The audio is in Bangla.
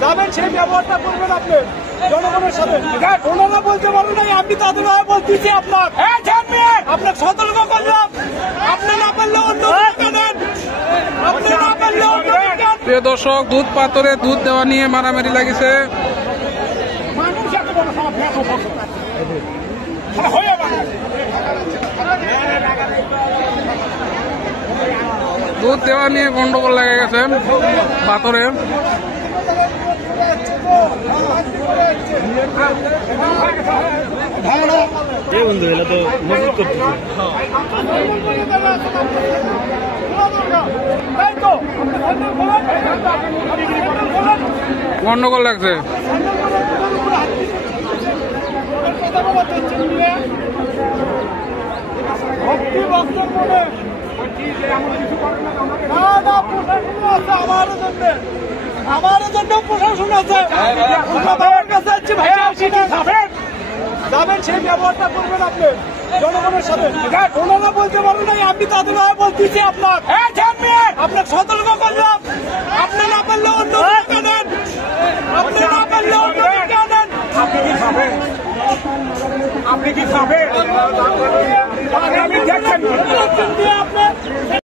যাবেন সেই ব্যবহারটা করবেন আপনি জনগণের সাথে। ওনারা বলতে পারবেন না, আমি তাদের বলতেছি আপনার সতর্ক করলাম। আপনি না পারলে অন্য নেন, আপনি না পারলে অন্য। প্রিয় দর্শক, দুধ পাথরে দুধ দেওয়া নিয়ে মারামারি লাগিছে। দুধ দেওয়া নিয়ে গন্ডগোল লেগে গেছে পাথরে। বন্ধু এলা তো মজুদ করতেছে। গন্ডগোল লাগছে। আমার জন্য প্রশাসন আছে, যাবেন সেই ব্যবহারটা করবেন আপনি জনগণের সাথে। ওনারা বলতে পারবেন না, আমি তাদের বলতেছি আপনার সতর্ক করলাম। আপনি না পারলে অন্য নেন, আপনি না পারলে অন্য নেন। আপনি কি খাবেন?